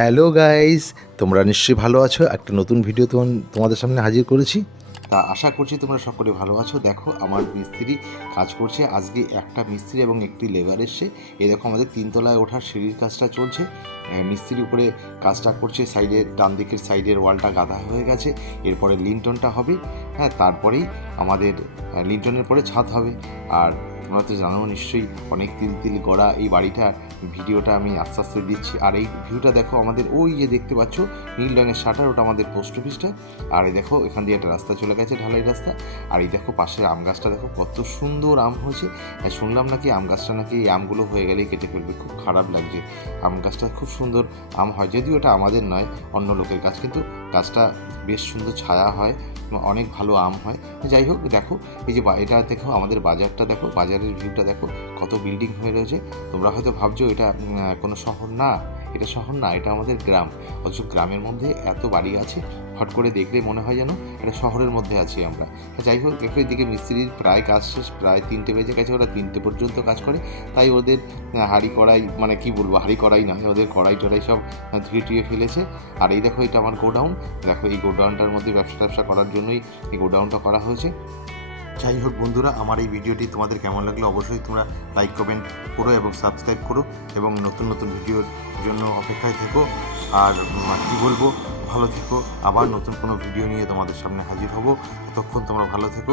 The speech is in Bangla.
হ্যালো গাইস, তোমরা নিশ্চয়ই ভালো আছো। একটা নতুন ভিডিও তোমাদের সামনে হাজির করেছি। তা আশা করছি তোমরা সকলে ভালো আছো। দেখো আমার মিস্ত্রি কাজ করছে। আজকে একটা মিস্ত্রি এবং একটি লেবার এসছে। এই দেখো আমাদের তিনতলায় ওঠার সিঁড়ির কাজটা চলছে। মিস্ত্রি উপরে কাজটা করছে, সাইডের ডান দিকের সাইডের ওয়ালটা গাঁথা হয়ে গেছে। এরপরে লিন্টনটা হবে, হ্যাঁ, তারপরেই আমাদের লিন্টনের পরে ছাদ হবে। আর তোমরা তো জানো নিশ্চয়ই অনেক তিল তিল গড়া এই বাড়িটার ভিডিওটা আমি আস্তে আস্তে দিচ্ছি। আর এই ভিউটা দেখো, আমাদের ওই যে দেখতে পাচ্ছ নীল রঙের শাটার, ওটা আমাদের পোস্ট অফিসটা। আর এই দেখো এখান দিয়ে একটা রাস্তা চলে গেছে, ঢালাই রাস্তা। আর এই দেখো পাশের আম গাছটা দেখো কত সুন্দর আম হয়েছে। শুনলাম নাকি আম গাছটা নাকি এই আমগুলো হয়ে গেলেই কেটে ফেলবে, খুব খারাপ লাগছে। আম গাছটা খুব সুন্দর আম হয়, যদিও এটা আমাদের নয়, অন্য লোকের গাছ, কিন্তু গাছটা বেশ সুন্দর ছায়া হয়, অনেক ভালো আম হয়। যাই হোক, দেখো এই যে এটা দেখো আমাদের বাজারটা দেখো, বাজারের ভিউটা দেখো, কত বিল্ডিং হয়ে রয়েছে। তোমরা হয়তো ভাবছো এটা কোনো শহর না, এটা শহর না, এটা আমাদের গ্রাম। অথচ গ্রামের মধ্যে এত বাড়ি আছে, হট করে দেখলেই মনে হয় যেন এটা শহরের মধ্যে আছি আমরা। যাই হোক, দেখো এদিকে মিস্ত্রির প্রায় কাজ শেষ, প্রায় 3টে বেজে গেছে, ওরা 3টে পর্যন্ত কাজ করে। তাই ওদের হাঁড়ি কড়াই, মানে কি বলবো, হাঁড়ি কড়াই নয়, ওদের কড়াই টড়াই সব ধুয়ে টুয়ে ফেলেছে। আর এই দেখো এটা আমার গোডাউন। দেখো এই গোডাউনটার মধ্যে ব্যবসা করার জন্যই এই গোডাউনটা করা হয়েছে। যাই হোক বন্ধুরা, আমার এই ভিডিওটি তোমাদের কেমন লাগলো অবশ্যই তোমরা লাইক কমেন্ট করো এবং সাবস্ক্রাইব করো, এবং নতুন নতুন ভিডিওর জন্য অপেক্ষায় থেকো। আর কি বলবো, ভালো থেকো। আবার নতুন কোনো ভিডিও নিয়ে তোমাদের সামনে হাজির হব। ততক্ষণ তোমরা ভালো থেকো।